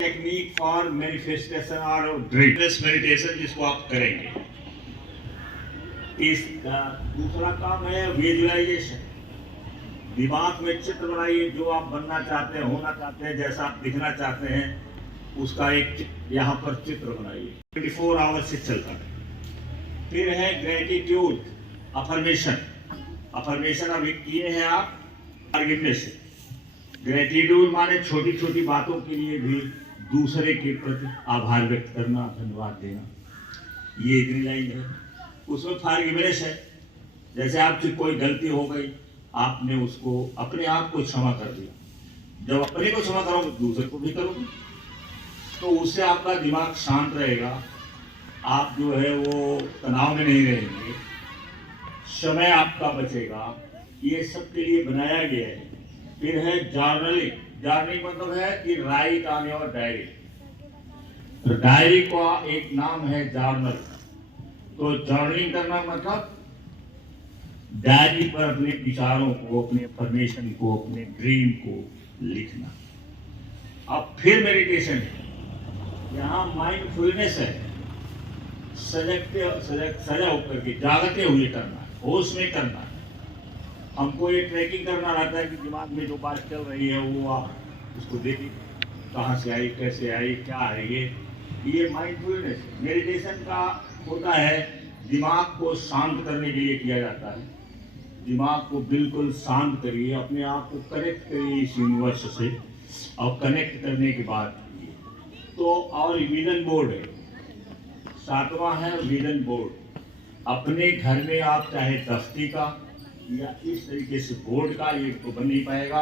Technique for manifestation और dreamless meditation जिसको आप करेंगे। इसका दूसरा काम है विजुअलाइजेशन। दिमाग में चित्र बनाइए, जो आप बनना चाहते हैं, होना चाहते हैं, जैसा आप दिखना चाहते हैं, उसका एक यहाँ पर चित्र बनाइए। 24 आवर्स से चलता है। फिर है ग्रेटिट्यूड, अफर्मेशन। अफर्मेशन अब किए हैं आप फॉरगिवनेस। ग्रेटिट्यूड माने छोटी छोटी बातों के लिए भी दूसरे के प्रति आभार व्यक्त करना, धन्यवाद देना। ये इतनी लाइन है। उसमें फॉरगिवनेस है, जैसे आपसे कोई गलती हो गई, आपने उसको अपने आप को क्षमा कर दिया। जब अपने को क्षमा करोगे दूसरे को भी करोगे, तो उससे आपका दिमाग शांत रहेगा। आप जो है वो तनाव में नहीं रहेंगे, समय आपका बचेगा। ये सब के लिए बनाया गया है। फिर है जर्नलिंग। जर्नलिंग मतलब है कि राइट ऑन योर डायरी। तो डायरी का एक नाम है जर्नल। तो जर्नलिंग करना मतलब डायरी पर अपने विचारों को, अपने अफर्मेशन को, अपने ड्रीम को लिखना। अब फिर मेडिटेशन है। यहाँ माइंडफुलनेस है, सजग होकर के, जागते हुए करना है, होश में करना है। हमको ये ट्रैकिंग करना रहता है कि दिमाग में जो बात चल रही है वो आप उसको देखिए, कहाँ से आई, कैसे आई, क्या है ये माइंडफुलनेस मेडिटेशन का होता है। दिमाग को शांत करने के लिए किया जाता है। दिमाग को बिल्कुल शांत करिए, अपने आप को कनेक्ट करिए इस यूनिवर्स से, और कनेक्ट करने के बाद तो और विजन बोर्ड है। 7वां है विजन बोर्ड। अपने घर में आप चाहे दफ्ती का या इस तरीके से बोर्ड का, ये तो बन नहीं पाएगा।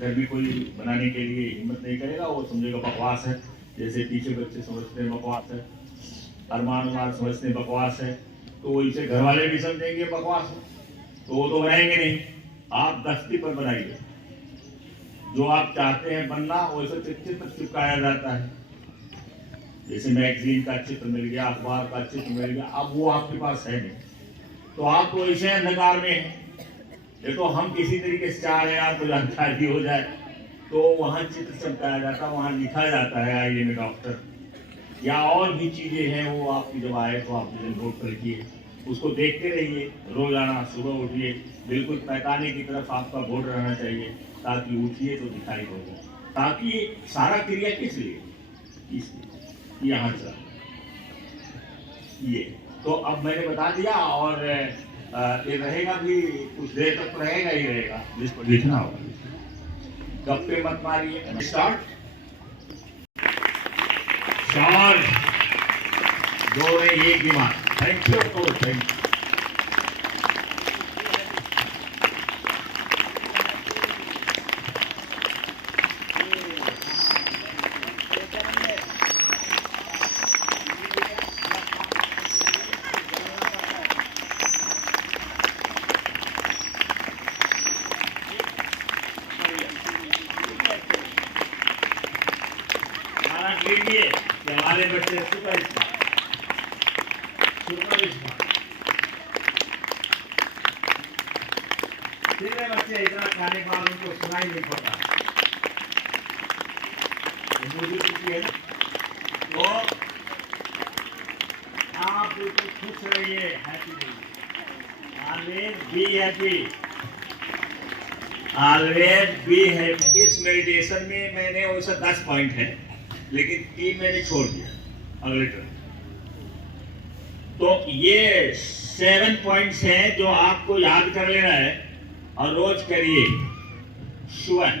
घर में कोई बनाने के लिए हिम्मत नहीं करेगा, वो समझेगा बकवास है। जैसे पीछे बच्चे समझते हैं बकवास है, अरमान उमान समझते हैं बकवास है, तो इसे घर वाले भी समझेंगे बकवास है, तो वो तो बनाएंगे नहीं। आप दफ्ती पर बनाइए, जो आप चाहते हैं बनना वैसे चित्र चिपकाया जाता है। जैसे मैगजीन का चित्र मिल गया, अखबार का चित्र मिल गया, अब वो आपके पास है नहीं, तो आप तो ऐसे अंधकार में हैं। ये तो हम किसी तरीके से चाह रहे हैं आपको जानकारी हो जाए, तो वहाँ चित्र चिपकाया जाता है, वहाँ लिखा जाता है आई एम ए डॉक्टर, या और भी चीजें हैं। वो आपकी जब आए तो आप विजन बोर्ड पर लिखिए, उसको देखते रहिए। रोजाना सुबह उठिए, बिल्कुल पैताने की तरफ आपका बोर्ड रहना चाहिए, ताकि उठिए तो दिखाई हो जाए। ताकि सारा क्रिया किस लिए, इसलिए यहाँ से ये तो अब मैंने बता दिया। और ये रहेगा भी, कुछ देर तक तो रहेगा ही रहेगा, जिसको लिखना होगा। गप्पे मत मारिए। स्टार्ट। चार दो में एक दिमाग। Thank you. Thank you. लीजिए कि हमारे बच्चे सुपर स्मार्ट। कितने बच्चे इतना खाने के बाद उनको सुनाई नहीं पड़ता, है ना? तो आप बिल्कुल खुश रहिए, हैप्पी रहिए, always be happy, always be happy. इस मेडिटेशन में मैंने वैसे 10 पॉइंट है, लेकिन 3 मैंने छोड़ दिया अगले टर्म। तो ये 7 पॉइंट्स हैं जो आपको याद कर लेना है और रोज करिए। सुबह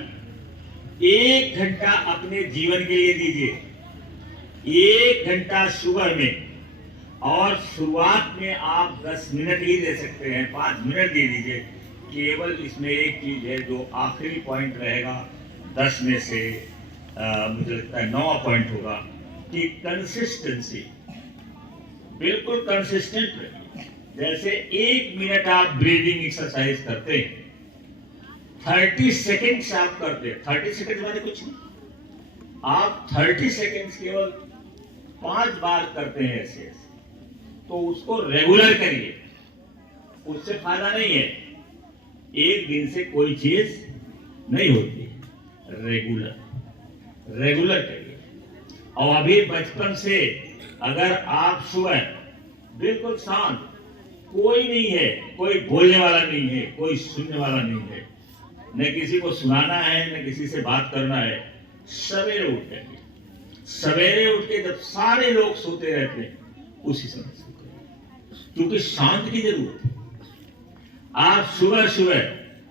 1 घंटा अपने जीवन के लिए दीजिए, 1 घंटा सुबह में। और शुरुआत में आप 10 मिनट ही दे सकते हैं, 5 मिनट दे दीजिए। केवल इसमें एक चीज है जो आखिरी पॉइंट रहेगा 10 में से, मुझे लगता है 9वां पॉइंट होगा, कि कंसिस्टेंसी। बिल्कुल कंसिस्टेंट रहिए। जैसे 1 मिनट आप ब्रीदिंग एक्सरसाइज करते हैं, 30 सेकेंड्स आप करते हैं। 30 सेकेंड माने कुछ नहीं, आप 30 सेकेंड्स केवल 5 बार करते हैं ऐसे, तो उसको रेगुलर करिए। उससे फायदा नहीं है, एक दिन से कोई चीज नहीं होती, रेगुलर। रेगुलर करिए। और अभी बचपन से अगर आप सुबह बिल्कुल शांत, कोई नहीं है, कोई बोलने वाला नहीं है, कोई सुनने वाला नहीं है, न किसी को सुनाना है न किसी से बात करना है, सवेरे उठ जाइए। सवेरे उठ के जब सारे लोग सोते रहते हैं उसी समय सो करिए, क्योंकि शांत की जरूरत है। आप सुबह सुबह,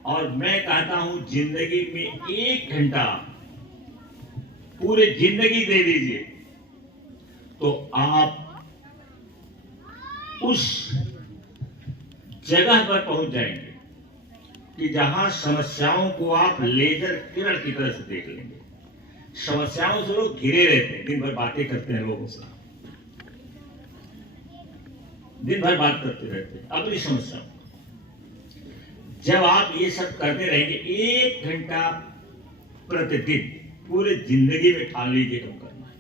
और मैं कहता हूं जिंदगी में 1 घंटा पूरे जिंदगी दे दीजिए, तो आप उस जगह पर पहुंच जाएंगे कि जहां समस्याओं को आप लेजर किरण की तरह से देख लेंगे। समस्याओं से लोग घिरे रहते हैं, दिन भर बातें करते हैं लोगों से, दिन भर बात करते रहते हैं अपनी समस्याओं। जब आप ये सब करते रहेंगे, 1 घंटा प्रतिदिन पूरे जिंदगी में ठान लीजिए कम करना है,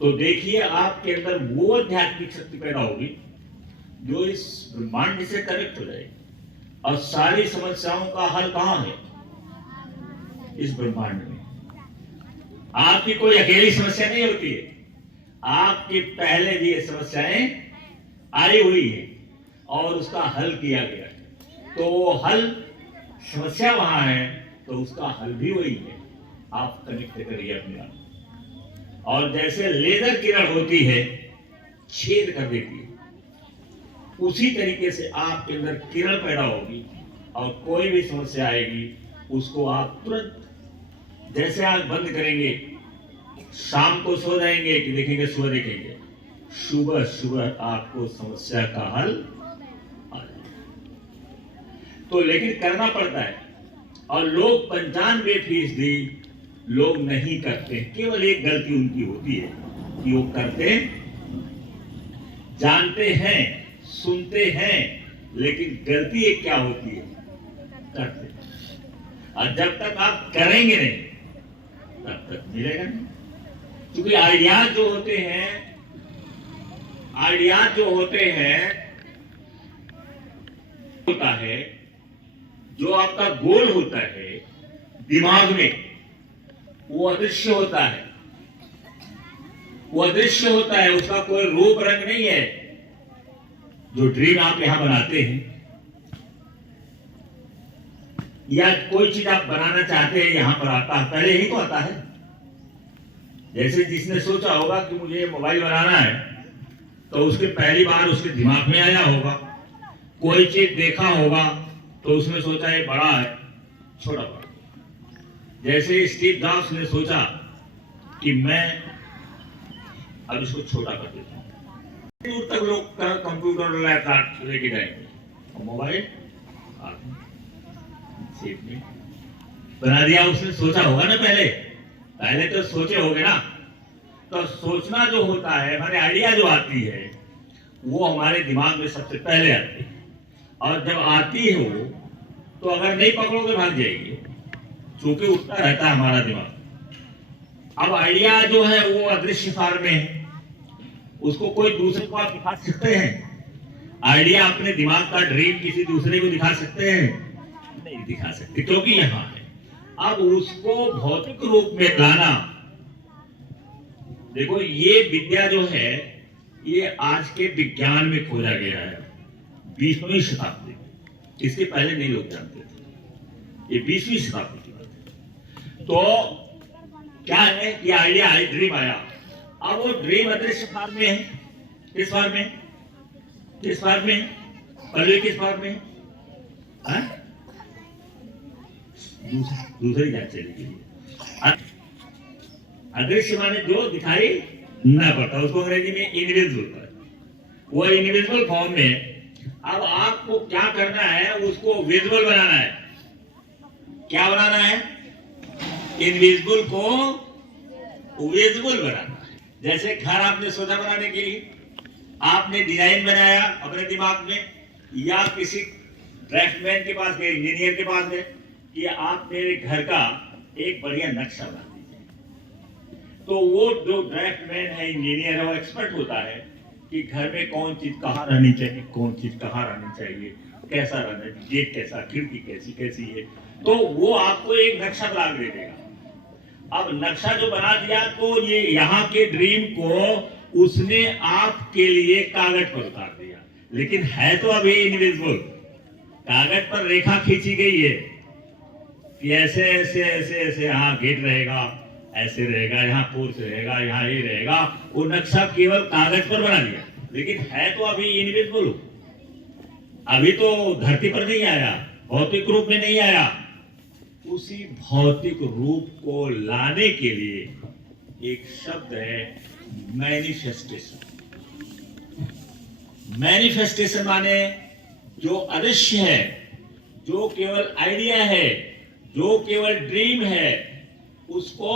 तो देखिए आपके अंदर वो आध्यात्मिक शक्ति पैदा होगी जो इस ब्रह्मांड से कनेक्ट हो जाएगी। और सारी समस्याओं का हल कहां है? इस ब्रह्मांड में। आपकी कोई अकेली समस्या नहीं होती है, आपके पहले भी ये समस्याएं आई हुई है और उसका हल किया गया है। तो वो हल, समस्या वहां है तो उसका हल भी वही है। आप कनेक्ट करिए अपने आप। और जैसे लेजर किरण होती है, छेद कर देती है, उसी तरीके से आपके अंदर किरण पैदा होगी और कोई भी समस्या आएगी उसको आप तुरंत, जैसे आंख बंद करेंगे, शाम को सो जाएंगे कि देखेंगे, सुबह देखेंगे, सुबह सुबह आपको समस्या का हल आ जाएगा। तो लेकिन करना पड़ता है, और लोग 95% लोग नहीं करते। केवल एक गलती उनकी होती है कि वो करते, जानते हैं, सुनते हैं, लेकिन गलती एक क्या होती है? करते। और जब तक आप करेंगे नहीं तब तक मिलेगा नहीं। क्योंकि आइडियाज जो होते हैं होता है, जो आपका गोल होता है दिमाग में, वो अदृश्य होता है। वो अदृश्य होता है, उसका कोई रूप रंग नहीं है। जो ड्रीम आप यहां बनाते हैं या कोई चीज आप बनाना चाहते हैं, यहां पर आता है, पहले ही तो आता है। जैसे जिसने सोचा होगा कि मुझे मोबाइल बनाना है, तो उसके पहली बार उसके दिमाग में आया होगा। कोई चीज देखा होगा तो उसने सोचा ये बड़ा है, छोटा बड़ा। जैसे स्टीव जॉब्स ने सोचा कि मैं अब इसको छोटा कर देता हूं, दूर तक लोग कंप्यूटर लैपटॉप लेके जाएंगे, और मोबाइल सेफ में बना दिया। उसने सोचा होगा ना, पहले तो सोचे होगे ना। तो सोचना जो होता है, हमारे आइडिया जो आती है, वो हमारे दिमाग में सबसे पहले आती है। और जब आती है वो, तो अगर नहीं पकड़ोगे भाग जाएगी, क्योंकि उठता रहता है हमारा दिमाग। अब आइडिया जो है वो अदृश्य फॉर्म में है, उसको कोई दूसरे को आप दिखा सकते हैं? आइडिया अपने दिमाग का ड्रीम किसी दूसरे को दिखा सकते हैं? नहीं दिखा सकते, क्योंकि यहां है। अब उसको भौतिक रूप में लाना, देखो ये विद्या जो है, ये आज के विज्ञान में खोजा गया है 20वीं शताब्दी में। इसके पहले नहीं लोग जानते थे, ये 20वीं शताब्दी की बात है। तो क्या है कि आइडिया है, ड्रीम आया। अब वो ड्रीम अदृश्य फॉर्म में है। किस फॉर्म में? किस फॉर्म में? पहले किस फॉर्म में? दूसरी जांच चलेगी। अदृश्य माने जो दिखाई ना पड़ता, उसको अंग्रेजी में इनविजिबल होता है। वो इनविजिबल फॉर्म में। अब आपको क्या करना है? उसको विजिबल बनाना है। क्या बनाना है? इनविजिबल को विजिबल बनाना है। जैसे घर आपने सोचा बनाने के लिए, आपने डिजाइन बनाया अपने दिमाग में, या किसी ड्राफ्टमैन के पास गए, इंजीनियर के पास गए कि आप मेरे घर का एक बढ़िया नक्शा बना दीजिए। तो वो जो ड्राफ्टमैन है, इंजीनियर है, वो एक्सपर्ट होता है कि घर में कौन चीज कहाँ रहनी चाहिए, कौन चीज कहाँ रहनी चाहिए, कैसा रहना चाहिए, गेट कैसा, खिड़की कैसी कैसी है। तो वो आपको एक नक्शा बना के दे देगा। अब नक्शा जो बना दिया तो ये यहाँ के ड्रीम को उसने आपके लिए कागज पर उतार दिया, लेकिन है तो अभी इनविजिबल। कागज पर रेखा खींची गई है कि ऐसे ऐसे ऐसे ऐसे यहाँ गेट रहेगा, ऐसे रहेगा, यहाँ पोर्च रहेगा, यहाँ ये रहेगा। वो नक्शा केवल कागज पर बना दिया, लेकिन है तो अभी इनविजिबल। अभी तो धरती पर नहीं आया, भौतिक रूप में नहीं आया। उसी भौतिक रूप को लाने के लिए एक शब्द है मैनिफेस्टेशन। मैनिफेस्टेशन माने जो अदृश्य है, जो केवल आइडिया है, जो केवल ड्रीम है, उसको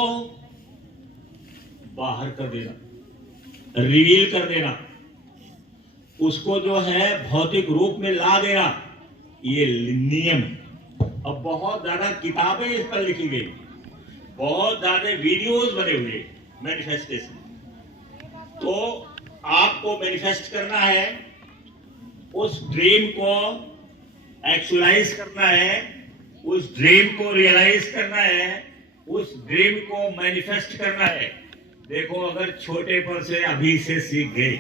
बाहर कर देना, रिवील कर देना, उसको जो है भौतिक रूप में ला देना। ये नियम। अब बहुत ज्यादा किताबें इस पर लिखी गई, बहुत ज्यादा वीडियोस बने हुए मैनिफेस्टेशन। तो आपको मैनिफेस्ट करना है, उस ड्रीम को एक्चुअलाइज करना है, उस ड्रीम को रियलाइज करना है, उस ड्रीम को मैनिफेस्ट करना है। देखो, अगर छोटे पर से अभी से सीख गए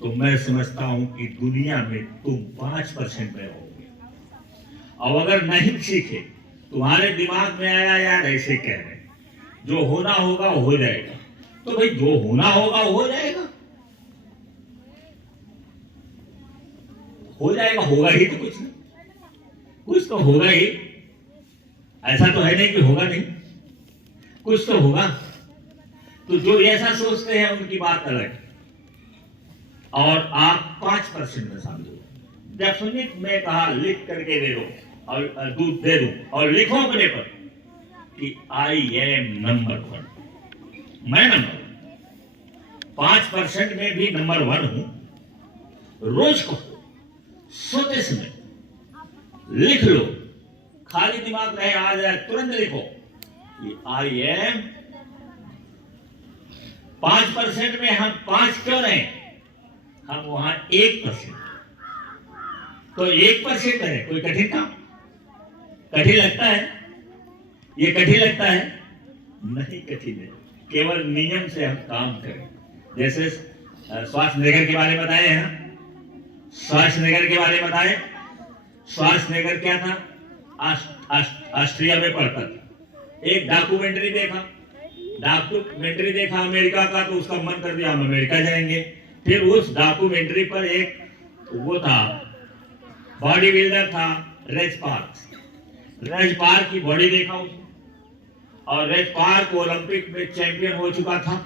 तो मैं समझता हूं कि दुनिया में तुम 5% में रहोगे। और अगर नहीं सीखे, तुम्हारे दिमाग में आया यार ऐसे कह रहे, जो होना होगा हो जाएगा, तो भाई जो होना होगा हो जाएगा, हो जाएगा, होगा ही तो कुछ नहीं, कुछ तो होगा ही। ऐसा तो है नहीं कि होगा नहीं, कुछ तो होगा। तो जो ऐसा सोचते हैं उनकी बात अलग है। और आप 5% में समझो। डेफिनेट में कहा लिख करके दे दो और दूध दे दो और लिखो अपने पर कि आई एम नंबर 1, मैं नंबर 5% में भी नंबर 1 हूं। रोज को सोते समय लिख लो, खाली दिमाग रहे आ जाए तुरंत लिखो कि आई एम। 5% में हम 5 क्यों नहीं, हम वहां 1%। तो 1% करें, कोई कठिन काम? कठिन लगता है? ये कठिन लगता है? नहीं कठिन है, केवल नियम से हम काम करें। जैसे श्वासनगर के बारे में बताए हैं ना, श्वासनगर के बारे में बताए। श्वासनगर क्या था? ऑस्ट्रिया में पढ़ता था। एक डॉक्यूमेंट्री देखा अमेरिका का, तो उसका मन कर दिया हम अमेरिका जाएंगे। फिर उस डॉक्यूमेंट्री पर एक वो था, बॉडी बिल्डर था, रेज पार्क की बॉडी देखा उसने, और रेज पार्क ओलंपिक में चैंपियन हो चुका था।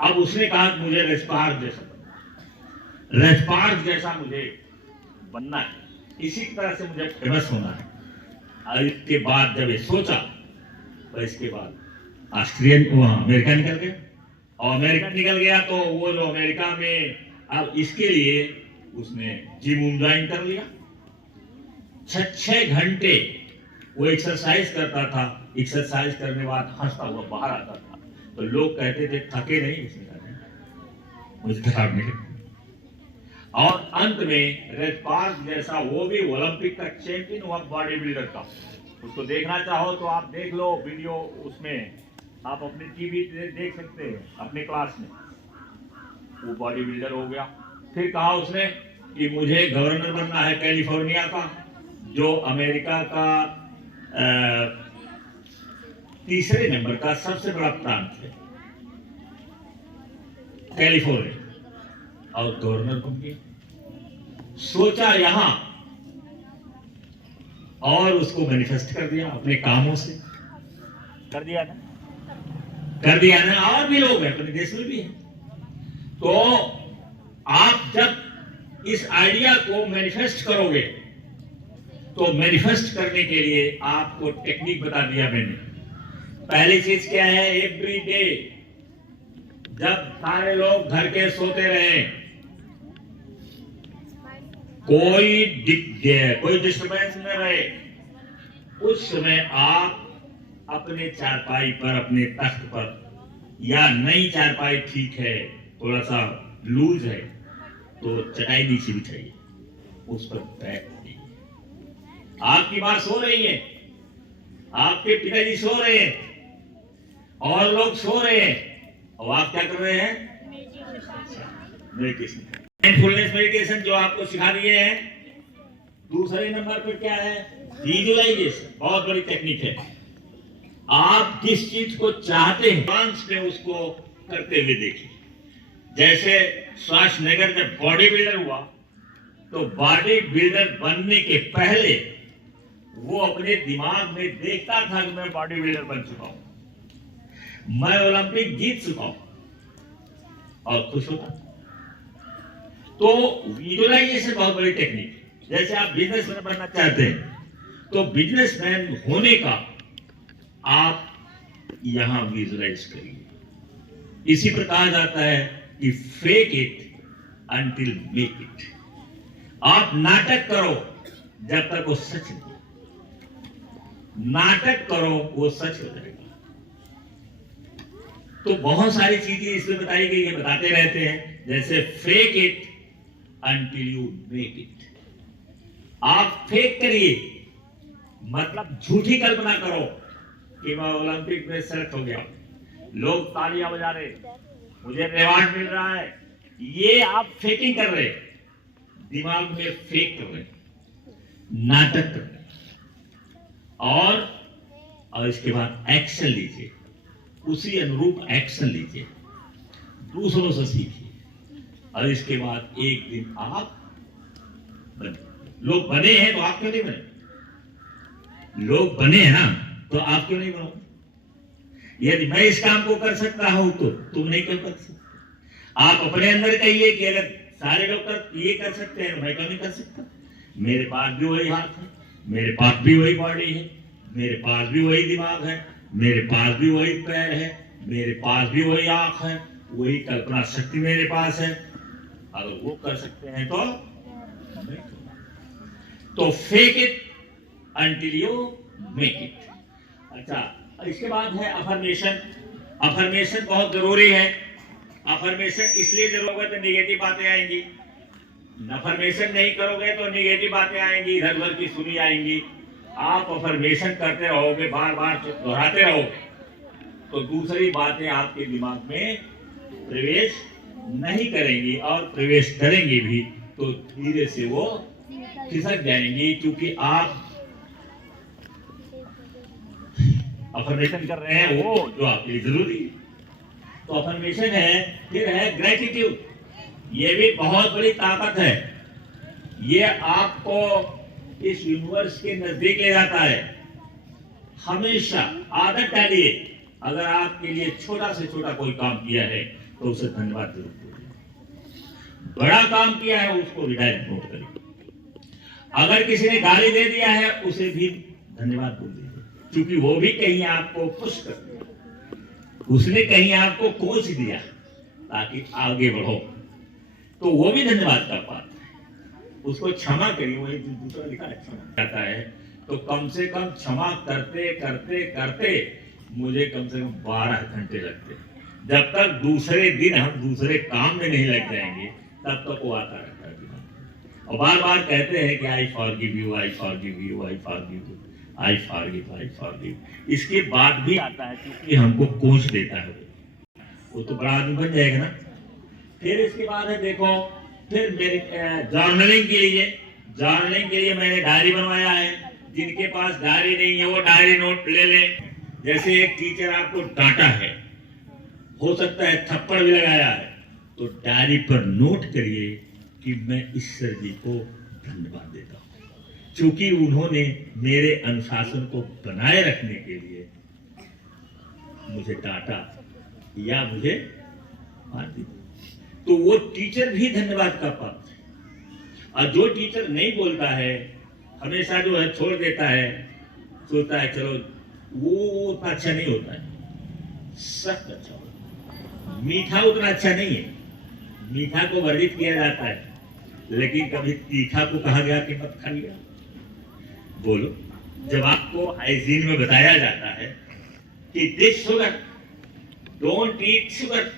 अब उसने कहा मुझे रेज पार्क जैसा मुझे बनना है, इसी तरह से मुझे फेमस होना है। और इसके बाद जब ये सोचा, तो इसके बाद ऑस्ट्रियन अमेरिका निकल गया, और अमेरिका निकल गया तो वो जो अमेरिका में, अब इसके लिए उसने जिम ज्वाइन कर लिया। 6 घंटे वो एक्सरसाइज करता था। एक्सरसाइज करने के बाद हंसता हुआ बाहर आता था, तो लोग कहते थे थके नहीं, उसने कहा मुझे थकावट नहीं। और अंत में रेज पार्क जैसा वो भी ओलंपिक का चैंपियन हुआ बॉडी बिल्डर का। उसको देखना चाहो तो आप देख लो वीडियो, उसमें आप अपने टीवी देख सकते हैं अपने क्लास में। वो बॉडी बिल्डर हो गया। फिर कहा उसने कि मुझे गवर्नर बनना है कैलिफोर्निया का, जो अमेरिका का 3रे नंबर का सबसे बड़ा प्रांत है, कैलिफोर्निया, और गवर्नर बन गया। सोचा यहां, और उसको मैनिफेस्ट कर दिया अपने कामों से। कर दिया ना। और भी लोग हैं अपने देश में भी हैं। तो आप जब इस आइडिया को मैनिफेस्ट करोगे, तो मैनिफेस्ट करने के लिए आपको टेक्निक बता दिया मैंने। पहली चीज क्या है? एवरी डे जब सारे लोग घर के सोते रहे, कोई डिस्टर्बेंस न रहे, उस समय आप अपने चारपाई पर, अपने तख्त पर, या नई चारपाई ठीक है, थोड़ा सा लूज है तो चटाई नीचे बिछाइए, उस पर बैठ जाइए। आपकी मां सो रही है, आपके पिताजी सो रहे हैं और लोग सो रहे हैं और आप क्या कर रहे हैं? मेडिटेशन। माइंडफुलनेस मेडिटेशन जो आपको सिखा दिए हैं। दूसरे नंबर पर क्या है? विजुअलाइजेशन। बहुत बड़ी टेक्निक है। आप जिस चीज को चाहते हैं डांस में उसको करते हुए देखिए। जैसे श्वासनगर जब बॉडी बिल्डर हुआ तो बॉडी बिल्डर बनने के पहले वो अपने दिमाग में देखता था कि मैं बॉडी बिल्डर बन चुका हूं, मैं ओलंपिक जीत चुका हूं और खुश होता। तो विजुअलाइजेशन बहुत बड़ी टेक्निक है। जैसे आप बिजनेसमैन बनना चाहते हैं तो बिजनेसमैन होने का आप यहां विजुअलाइज करिए। इसी प्रकार जाता है कि fake it until make it. आप नाटक करो जब तक वो सच नहीं, नाटक करो वो सच हो जाएगा। तो बहुत सारी चीजें इसमें बताई गई है, बताते रहते हैं। जैसे fake it until you make it. आप फेक करिए, मतलब झूठी कल्पना करो कि मैं ओलंपिक में सेलेक्ट हो गया, लोग तालियां बजा रहे, मुझे रिवॉर्ड मिल रहा है। ये आप फेकिंग कर रहे, दिमाग में फेक कर रहे, नाटक कर रहे। और इसके बाद एक्शन लीजिए, उसी अनुरूप एक्शन लीजिए, दूसरों से सीखिए। और इसके बाद एक दिन आप लोग बने हैं तो आप क्यों नहीं बने? लोग बने हैं ना तो आप क्यों नहीं बनो? यदि मैं इस काम को कर सकता हूं तो तुम नहीं क्यों कर सकते? आप अपने अंदर कहिए कि अगर सारे लोग ये कर सकते हैं तो मैं क्यों नहीं कर सकता? मेरे पास भी वही हाथ है, मेरे पास भी वही बॉडी है, मेरे पास भी वही दिमाग है, मेरे पास भी वही पैर है, मेरे पास भी वही आंख है, वही कल्पना शक्ति मेरे पास है। अगर वो कर सकते हैं तो fake it until you make it. अच्छा, इसके बाद है अफर्मेशन। अफर्मेशन बहुत जरूरी है। अफर्मेशन इसलिए जरूरत है तो नेगेटिव बातें आएंगी। अफर्मेशन नहीं करोगे तो नेगेटिव बातें आएंगी, इधर उधर की सुनी आएंगी। आप अफर्मेशन करते रहोगे, बार बार दोहराते रहोगे तो दूसरी बातें आपके दिमाग में प्रवेश नहीं करेंगी, और प्रवेश करेंगी भी तो धीरे से वो खिसक जाएंगी, क्योंकि आप अफर्मेशन कर रहे हैं वो जो आपके लिए जरूरी है। तो अफर्मेशन है। फिर है ग्रेटिट्यूड। ये भी बहुत बड़ी ताकत है। ये आपको इस यूनिवर्स के नजदीक ले जाता है। हमेशा आदत डालिए, अगर आपके लिए छोटा से छोटा कोई काम किया है तो उसे धन्यवाद जरूर बोलिए। बड़ा काम किया है उसको भी डायरेक्ट नोट करिए। अगर किसी ने गाली दे दिया है उसे भी धन्यवाद बोल दीजिए, क्योंकि वो भी कहीं आपको खुश कर दिया, उसने कहीं आपको कोच दिया ताकि आगे बढ़ो, तो वो भी धन्यवाद का पात्र है। उसको क्षमा करिए। वही दूसरा लिखा है क्षमा जाता है तो कम से कम क्षमा करते करते करते मुझे कम से कम 12 घंटे लगते हैं। जब तक दूसरे दिन हम दूसरे काम में नहीं लग जाएंगे तब तक वो आता रहता है। और बार बार कहते हैं कि I forgive you, I forgive you, I forgive you, I forgive, I forgive. इसके बाद भी आता है क्योंकि हमको कोच देता है, वो तो बड़ा आदमी बन जाएगा ना। फिर इसके बाद है देखो, फिर मेरे जर्नलिंग के लिए मैंने डायरी बनवाया है। जिनके पास डायरी नहीं है वो डायरी नोट ले लें। जैसे एक टीचर आपको डांटा है, हो सकता है थप्पड़ भी लगाया है, तो डायरी पर नोट करिए कि मैं इस सर जी को धन्यवाद देता हूँ, क्योंकि उन्होंने मेरे अनुशासन को बनाए रखने के लिए मुझे डांटा या मुझे मार दी। तो वो टीचर भी धन्यवाद का पात्र है। और जो टीचर नहीं बोलता है, हमेशा जो है छोड़ देता है, सोचता है चलो वो उतना अच्छा नहीं होता है, सख्त अच्छा होता है। मीठा उतना अच्छा नहीं है, मीठा को वर्जित किया जाता है, लेकिन कभी तीखा को कहा गया कि मत खाइए। बोलो, जब आपको हाइजीन में बताया जाता है कि this sugar, don't eat sugar,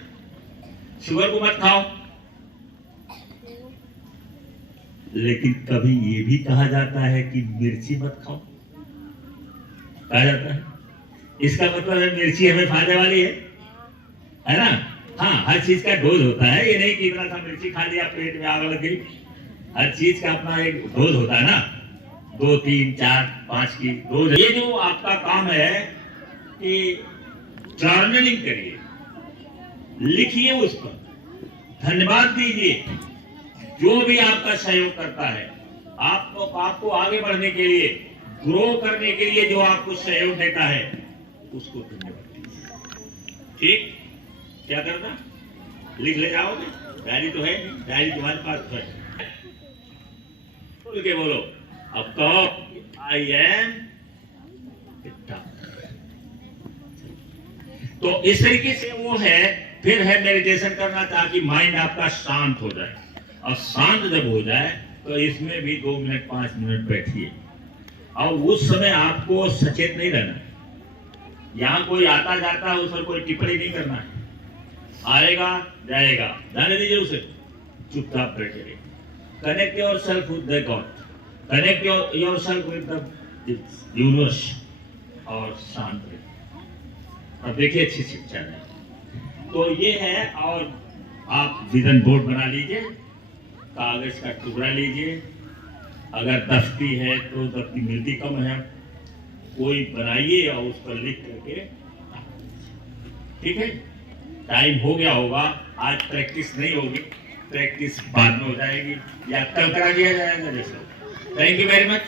sugar को मत खाओ, लेकिन कभी ये भी कहा जाता है कि मिर्ची मत खाओ। कहा जाता है। इसका मतलब है मिर्ची हमें फायदे वाली है ना। हाँ, हर चीज का डोज होता है, ये नहीं कि इतना सा मिर्ची खा लिया पेट में आग लग गई। हर चीज का अपना एक डोज होता है ना, 2, 3, 4, 5 की डोज। ये जो आपका काम है कि जर्नलिंग करिए, लिखिए, उस पर धन्यवाद दीजिए जो भी आपका सहयोग करता है, आपको आगे बढ़ने के लिए, ग्रो करने के लिए जो आपको सहयोग देता है, उसको धन्यवाद दीजिए। ठीक, क्या करना, लिख ले जाओगे, डायरी तो है नहीं, डायरी तुम्हारे पास है, बोल के बोलो, अब कहो आई एम। तो इस तरीके से वो है। फिर है मेडिटेशन करना, ताकि माइंड आपका शांत हो जाए, और शांत जब हो जाए तो इसमें भी 2 मिनट 5 मिनट बैठिए, और उस समय आपको सचेत नहीं रहना है। यहाँ कोई आता जाता है, उस पर कोई टिप्पणी नहीं करना है, आएगा जाएगा, जाने दीजिए उसे, चुपचाप बैठे रहिए। Connect your self with the God, connect your self with the universe, और शांत रहिए। अब देखिए अच्छी शिक्षा है। तो ये है, और आप विजन बोर्ड बना लीजिए, कागज का टुकड़ा लीजिए, अगर दफ्ती है तो दफ्ती मिलती कम है, कोई बनाइए और उस पर लिख करके, ठीक है। टाइम हो गया होगा, आज प्रैक्टिस नहीं होगी, प्रैक्टिस बाद में हो जाएगी या कल करा दिया जाएगा जैसे। Thank you very much.